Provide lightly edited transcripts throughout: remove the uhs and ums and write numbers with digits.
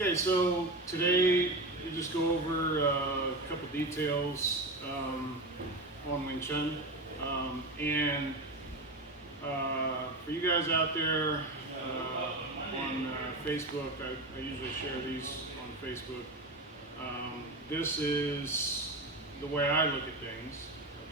Okay, so today we just go over a couple details on Wing Chun. And for you guys out there on Facebook, I usually share these on Facebook. This is the way I look at things.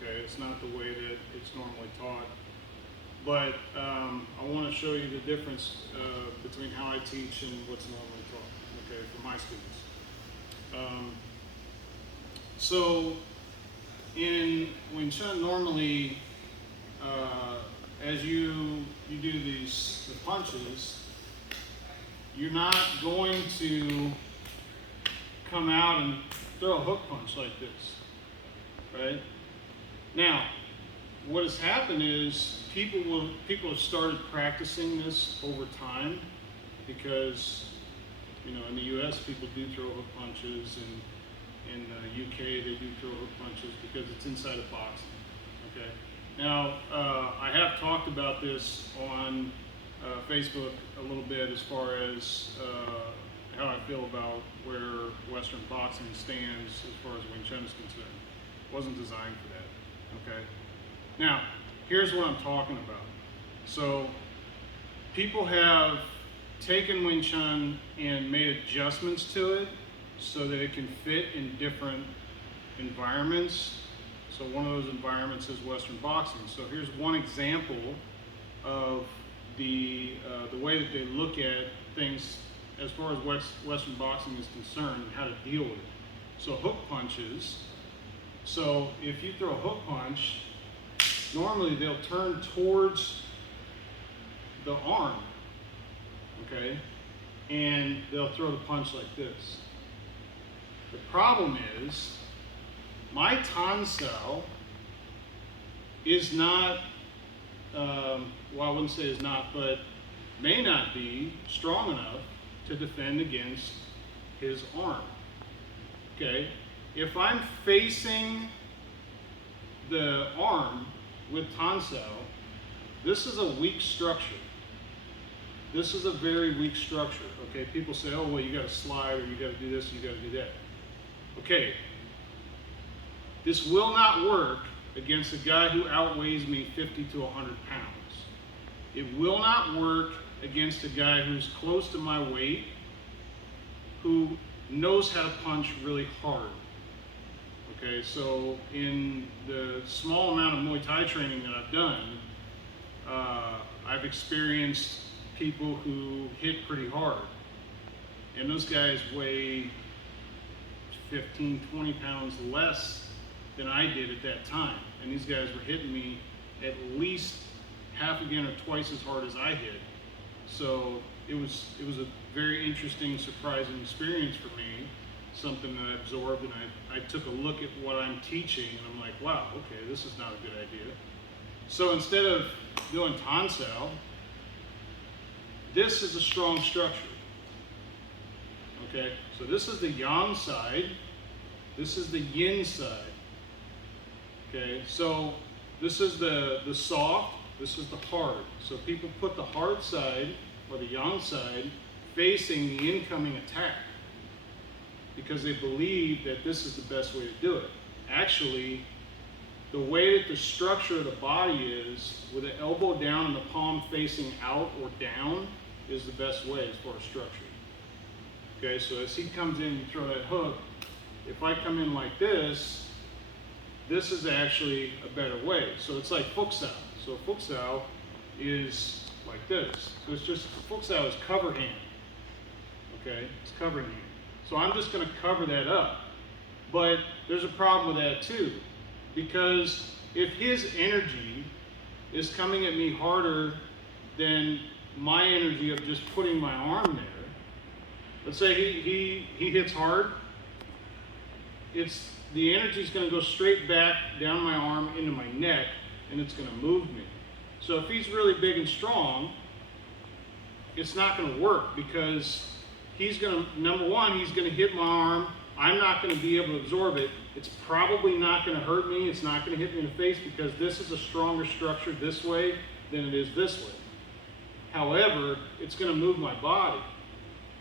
Okay, it's not the way that it's normally taught. But I want to show you the difference between how I teach and what's normally taught, okay, for my students. So in Wing Chun, normally, as you do the punches, you're not going to come out and throw a hook punch like this, right? Now, what has happened is people have started practicing this over time because, you know, in the U.S. people do throw hook punches, and in the UK they do throw hook punches because it's inside of boxing. Okay. Now I have talked about this on Facebook a little bit as far as how I feel about where Western boxing stands as far as Wing Chun is concerned. It wasn't designed for that. Okay. Now, here's what I'm talking about. So, people have taken Wing Chun and made adjustments to it so that it can fit in different environments. So one of those environments is Western boxing. So here's one example of the way that they look at things as far as Western boxing is concerned and how to deal with it. So hook punches. So if you throw a hook punch, normally they'll turn towards the arm, okay, and they'll throw the punch like this. The problem is, my tan sao is not, well, I wouldn't say is not, but may not be strong enough to defend against his arm, okay? If I'm facing the arm with tan sao, this is a weak structure. This is a very weak structure, okay? People say, oh, well, you gotta slide, or you gotta do this, you gotta do that. Okay, this will not work against a guy who outweighs me 50 to 100 pounds. It will not work against a guy who's close to my weight, who knows how to punch really hard. Okay, so in the small amount of Muay Thai training that I've done, I've experienced people who hit pretty hard. And those guys weigh 15, 20 pounds less than I did at that time. And these guys were hitting me at least half again or twice as hard as I hit. So it was a very interesting, surprising experience for me. Something that I absorbed, and I took a look at what I'm teaching, and I'm like, wow, okay, this is not a good idea. So instead of doing tan sao, this is a strong structure. Okay, so this is the yang side, this is the yin side. Okay, so this is the soft, this is the hard. So people put the hard side, or the yang side, facing the incoming attack, because they believe that this is the best way to do it. Actually, the way that the structure of the body is, with the elbow down and the palm facing out or down, is the best way as far as structure. Okay, so as he comes in and throw that hook, if I come in like this, this is actually a better way. So it's like Fuk Sao. So Fuk Sao is like this. So it's just, Fuk Sao is cover hand. Okay, it's cover hand. So I'm just going to cover that up. But there's a problem with that too, because if his energy is coming at me harder than my energy of just putting my arm there, let's say he hits hard, the energy is going to go straight back down my arm into my neck, and it's going to move me. So if he's really big and strong, it's not going to work, because he's going to, number one, he's going to hit my arm. I'm not going to be able to absorb it. It's probably not going to hurt me. It's not going to hit me in the face, because this is a stronger structure this way than it is this way. However, it's going to move my body.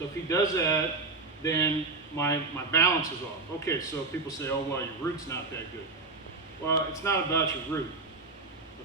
So if he does that, then my balance is off. Okay, so people say, oh, well, your root's not that good. Well, it's not about your root,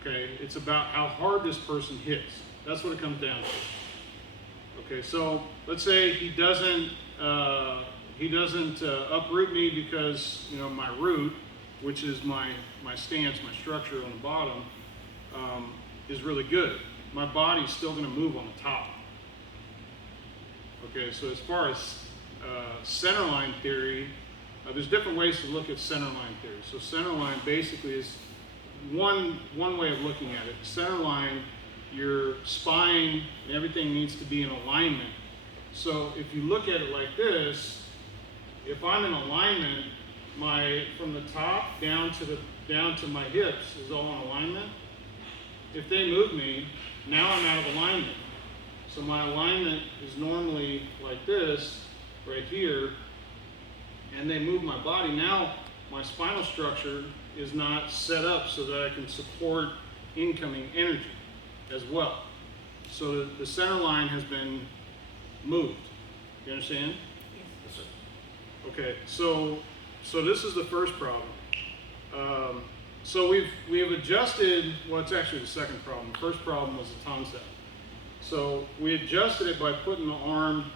okay? It's about how hard this person hits. That's what it comes down to. Okay, so let's say he doesn't uproot me because, you know, my root, which is my stance, my structure on the bottom, is really good. My body's still going to move on the top. Okay, so as far as centerline theory, there's different ways to look at centerline theory. So centerline basically is one way of looking at it. Centerline, your spine and everything needs to be in alignment. So if you look at it like this, if I'm in alignment, from the top down to my hips is all in alignment. If they move me, now I'm out of alignment. So my alignment is normally like this, right here, and they move my body. Now my spinal structure is not set up so that I can support incoming energy as well. So the center line has been moved. You understand? Yes, sir. Okay, so this is the first problem. So we have adjusted, well, it's actually the second problem. The first problem was the concept. So we adjusted it by putting the arm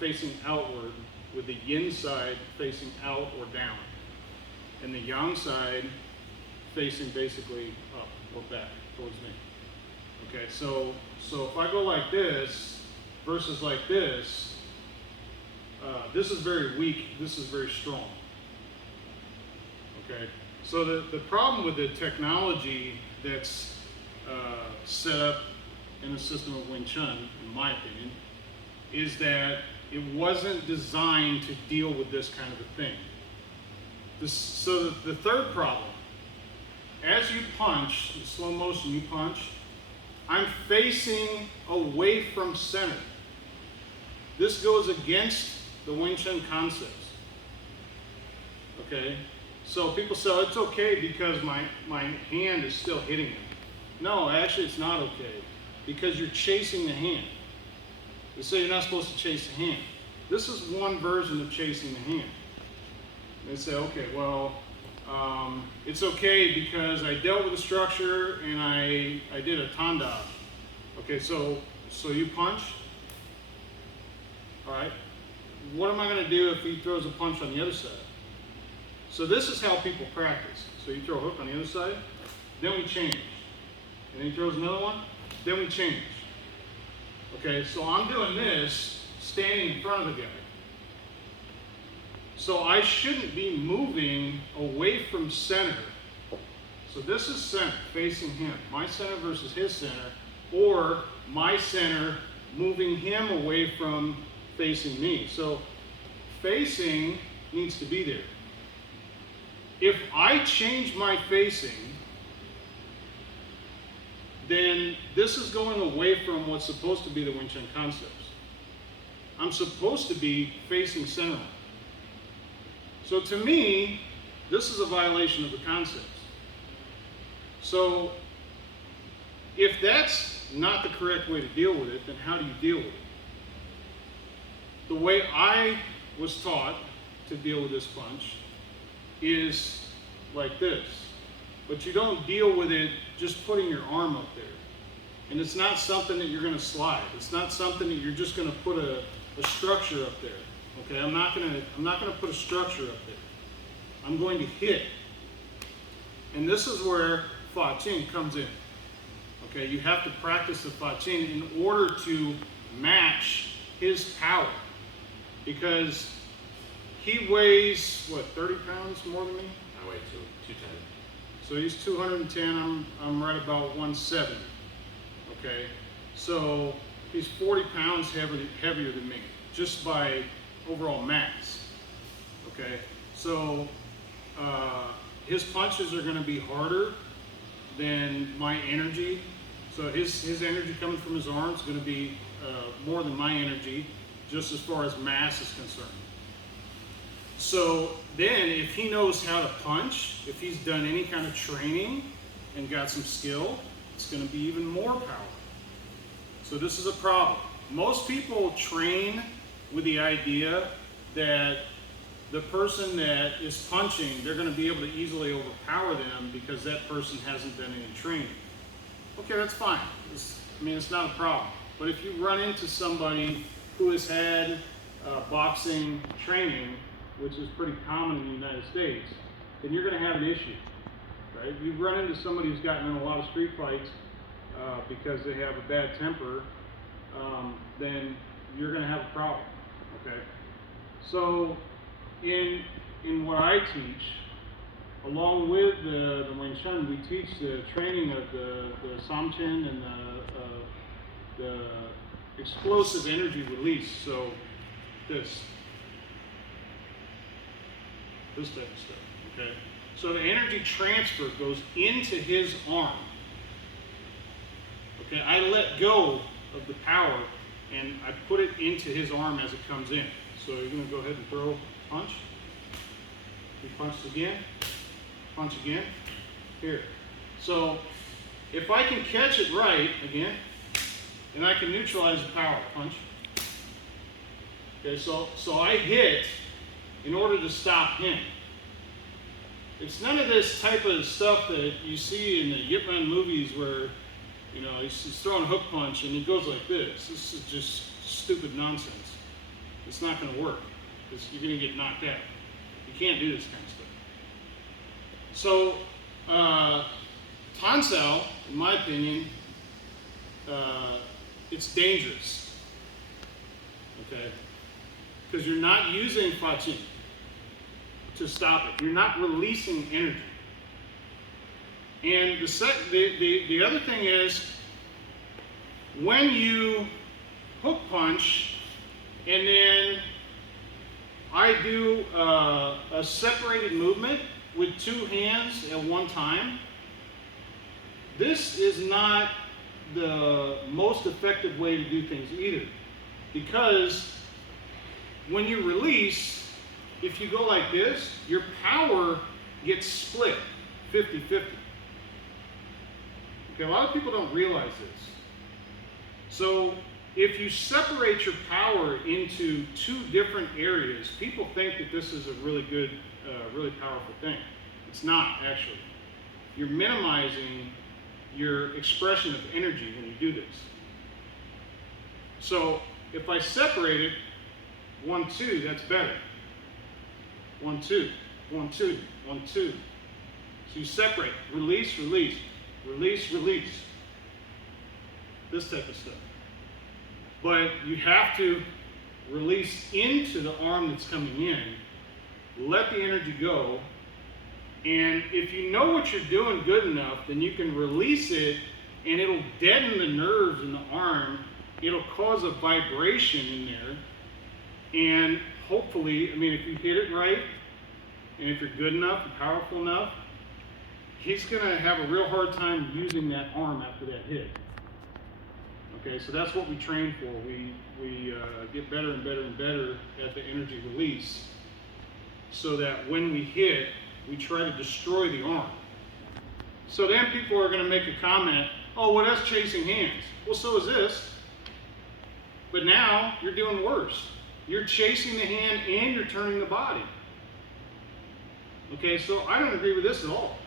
facing outward, with the yin side facing out or down, and the yang side facing basically up or back towards me. Okay, so if I go like this versus like this, this is very weak, this is very strong. Okay, so the problem with the technology that's set up in the system of Wing Chun, in my opinion, is that it wasn't designed to deal with this kind of a thing. So the third problem, as you punch, in slow motion you punch, I'm facing away from center. This goes against the Wing Chun concepts. Okay? So people say, oh, it's okay because my hand is still hitting him. No, actually it's not okay, because you're chasing the hand. They say you're not supposed to chase the hand. This is one version of chasing the hand. They say, okay, well, it's okay because I dealt with the structure and I did a tanda. Okay, so you punch. All right. What am I going to do if he throws a punch on the other side? So this is how people practice. So you throw a hook on the other side, then we change. And then he throws another one, then we change. Okay, so I'm doing this standing in front of the guy. So I shouldn't be moving away from center. So this is center, facing him. My center versus his center, or my center moving him away from facing me. So facing needs to be there. If I change my facing, then this is going away from what's supposed to be the Wing Chun concepts. I'm supposed to be facing center line. So to me, this is a violation of the concepts. So if that's not the correct way to deal with it, then how do you deal with it? The way I was taught to deal with this punch is like this. But you don't deal with it just putting your arm up there. And it's not something that you're going to slide. It's not something that you're just going to put a structure up there. Okay, I'm not going to put a structure up there. I'm going to hit. And this is where Fa Ching comes in. Okay, you have to practice the Fa Ching in order to match his power. Because he weighs, what, 30 pounds more than me? I weigh 210. So he's 210, I'm right about 170. Okay, so he's 40 pounds heavier than me, just by overall mass. Okay, so his punches are going to be harder than my energy. So his energy coming from his arm is going to be more than my energy, just as far as mass is concerned. So then, if he knows how to punch, if he's done any kind of training and got some skill, it's going to be even more power. So this is a problem. Most people train with the idea that the person that is punching, they're going to be able to easily overpower them because that person hasn't done any training. Okay, that's fine. It's not a problem. But if you run into somebody who has had boxing training, which is pretty common in the United States, then you're going to have an issue, right? You run into somebody who's gotten in a lot of street fights because they have a bad temper, then you're going to have a problem, okay? So in what I teach, along with the Wing Chun, we teach the training of the Samchen and the explosive energy release. So this type of stuff, okay? So the energy transfer goes into his arm. Okay, I let go of the power and I put it into his arm as it comes in. So you're going to go ahead and throw, punch. He punches again, punch again, here. So if I can catch it right, again, and I can neutralize the power, punch. Okay, so I hit in order to stop him. It's none of this type of stuff that you see in the Yip Man movies where, you know, he's throwing a hook punch and he goes like this. This is just stupid nonsense. It's not going to work. You're going to get knocked out. You can't do this kind of stuff. So, Tansao, in my opinion, it's dangerous. Okay? Because you're not using Fa-Ching to stop it. You're not releasing energy. And the other thing is, when you hook punch, and then I do a separated movement with two hands at one time, this is not the most effective way to do things either. Because when you release, if you go like this, your power gets split 50-50. Okay, a lot of people don't realize this. So if you separate your power into two different areas, people think that this is a really good, really powerful thing. It's not, actually. You're minimizing your expression of energy when you do this. So if I separate it, 1, 2, that's better. 1, 2, 1, 2, 1, 2. So you separate, release, release, release, release. This type of stuff. But you have to release into the arm that's coming in, let the energy go, and if you know what you're doing good enough, then you can release it and it'll deaden the nerves in the arm. It'll cause a vibration in there, and hopefully, if you hit it right, and if you're good enough and powerful enough, he's going to have a real hard time using that arm after that hit. Okay, so that's what we train for. We get better and better and better at the energy release so that when we hit, we try to destroy the arm. So then people are going to make a comment, oh, well, that's chasing hands. Well, so is this. But now you're doing worse. You're chasing the hand and you're turning the body. Okay, so I don't agree with this at all.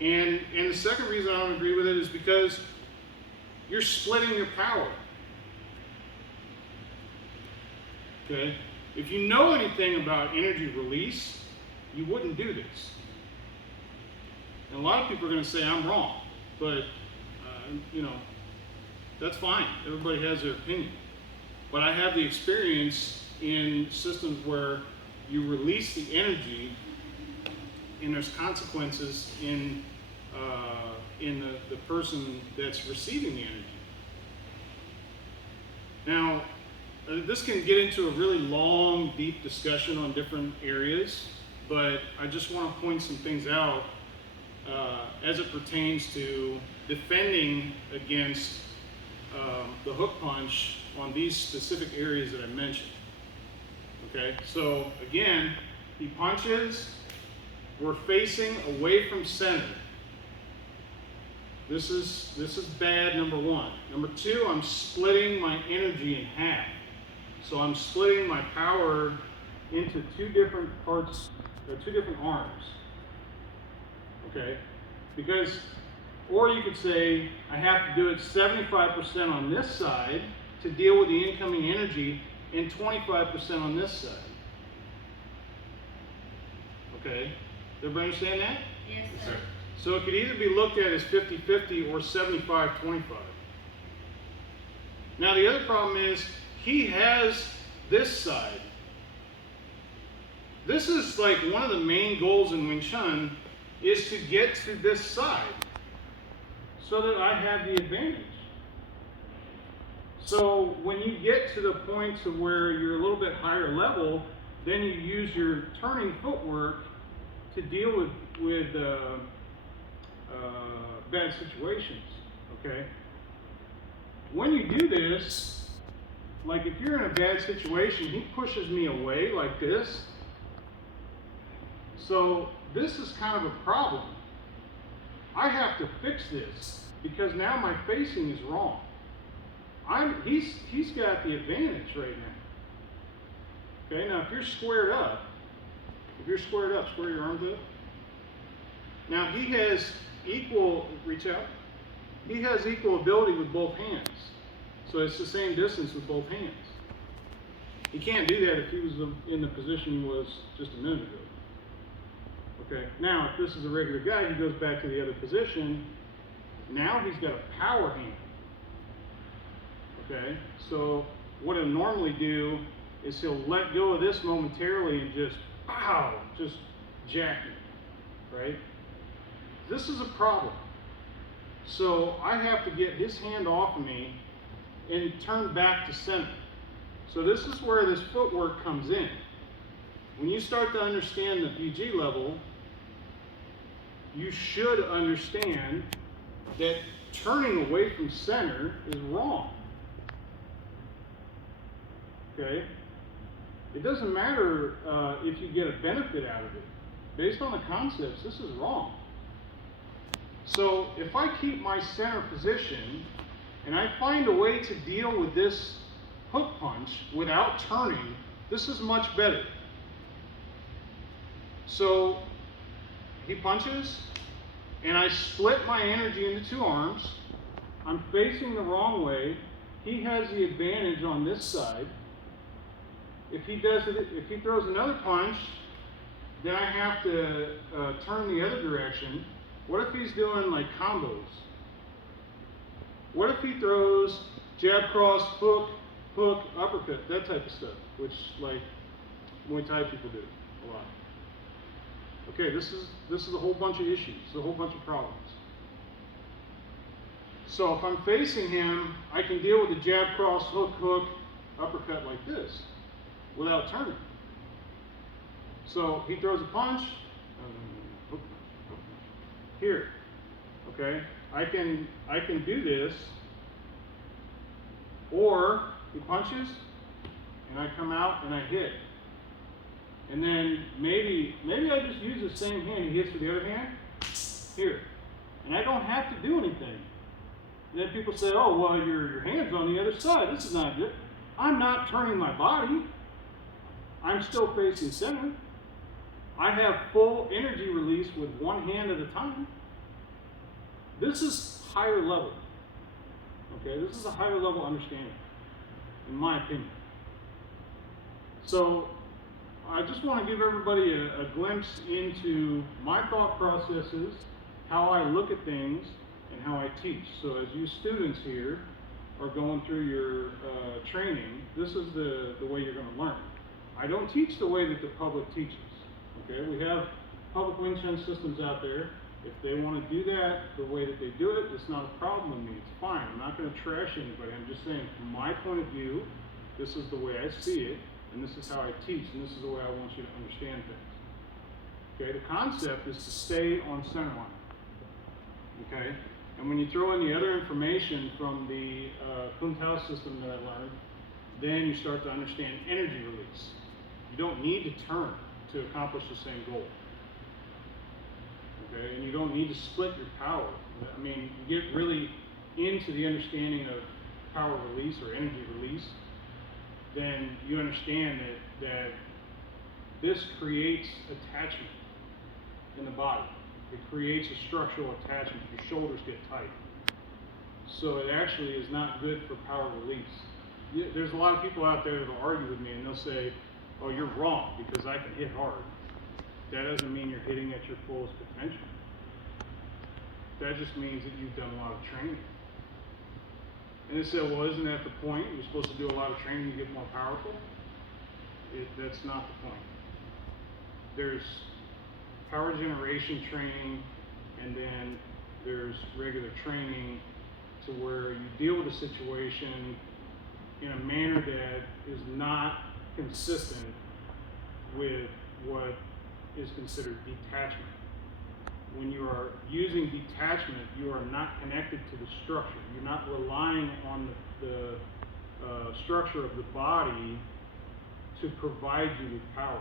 And the second reason I don't agree with it is because you're splitting your power. Okay? If you know anything about energy release, you wouldn't do this. And a lot of people are going to say I'm wrong, but that's fine. Everybody has their opinion. But I have the experience in systems where you release the energy and there's consequences in the person that's receiving the energy. Now, this can get into a really long, deep discussion on different areas, but I just want to point some things out as it pertains to defending against the hook punch on these specific areas that I mentioned. Okay, so again, he punches, we're facing away from center. This is bad, number one. Number two, I'm splitting my energy in half. So I'm splitting my power into two different parts, or two different arms. Okay? Because, or you could say, I have to do it 75% on this side to deal with the incoming energy and 25% on this side. Okay? Everybody understand that? Yes, Yes, sir. sir. So it could either be looked at as 50-50 or 75-25. Now the other problem is, he has this side. This is like one of the main goals in Wing Chun, is to get to this side so that I have the advantage. So when you get to the point to where you're a little bit higher level, then you use your turning footwork to deal with bad situations. Okay. When you do this, like if you're in a bad situation, he pushes me away like this. So this is kind of a problem. I have to fix this because now my facing is wrong. He's got the advantage right now. Okay, now if you're squared up, square your arms up. Now he has equal, reach out. He has equal ability with both hands. So it's the same distance with both hands. He can't do that if he was in the position he was just a minute ago. Okay, now if this is a regular guy, he goes back to the other position. Now he's got a power hand. Okay, so what he'll normally do is he'll let go of this momentarily and just, pow, just jack you, right? This is a problem. So I have to get his hand off of me and turn back to center. So this is where this footwork comes in. When you start to understand the PG level, you should understand that turning away from center is wrong. Okay? It doesn't matter if you get a benefit out of it. Based on the concepts, this is wrong. So if I keep my center position and I find a way to deal with this hook punch without turning, this is much better. So he punches and I split my energy into two arms. I'm facing the wrong way. He has the advantage on this side. If he throws another punch, then I have to turn the other direction. What if he's doing like combos? What if he throws jab, cross, hook, hook, uppercut, that type of stuff, which like Muay Thai people do a lot. Okay, this is a whole bunch of issues, a whole bunch of problems. So if I'm facing him, I can deal with the jab, cross, hook, hook, uppercut like this without turning. So he throws a punch, here, okay? I can do this, or he punches, and I come out and I hit. And then maybe I just use the same hand he hits with the other hand, here. And I don't have to do anything. And then people say, oh, well, your hand's on the other side. This is not good. I'm not turning my body. I'm still facing center. I have full energy release with one hand at a time. This is higher level. Okay, this is a higher level understanding, in my opinion. So I just want to give everybody a glimpse into my thought processes, how I look at things, and how I teach. So as you students here are going through your training, this is the way you're going to learn. I don't teach the way that the public teaches. Okay, we have public Wing Chun systems out there. If they want to do that the way that they do it, it's not a problem with me. It's fine. I'm not going to trash anybody. I'm just saying, from my point of view, this is the way I see it, and this is how I teach, and this is the way I want you to understand things. Okay, the concept is to stay on center line. Okay, and when you throw in the other information from the Kun Tao system that I learned, then you start to understand energy release. You don't need to turn to accomplish the same goal. Okay, and you don't need to split your power. I mean, you get really into the understanding of power release or energy release, then you understand that this creates attachment in the body. It creates a structural attachment. Your shoulders get tight. So it actually is not good for power release. There's a lot of people out there that will argue with me and they'll say, oh, you're wrong because I can hit hard. That doesn't mean you're hitting at your fullest potential. That just means that you've done a lot of training. And they say, well, isn't that the point? You're supposed to do a lot of training to get more powerful? That's not the point. There's power generation training, and then there's regular training to where you deal with a situation in a manner that is not consistent with what is considered detachment. When you are using detachment, you are not connected to the structure. You're not relying on the structure of the body to provide you with power.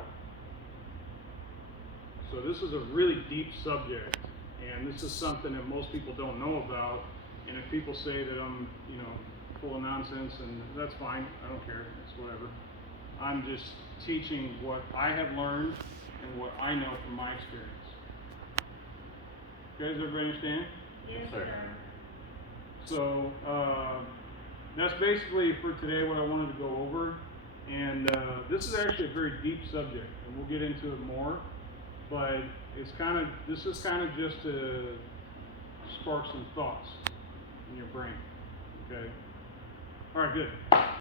So this is a really deep subject, and this is something that most people don't know about. And if people say that I'm, full of nonsense, and that's fine. I don't care. It's whatever. I'm just teaching what I have learned and what I know from my experience. You guys, everybody understand? Yes, sir. So that's basically for today what I wanted to go over. And this is actually a very deep subject, and we'll get into it more. But this is kind of just to spark some thoughts in your brain. Okay. All right. Good.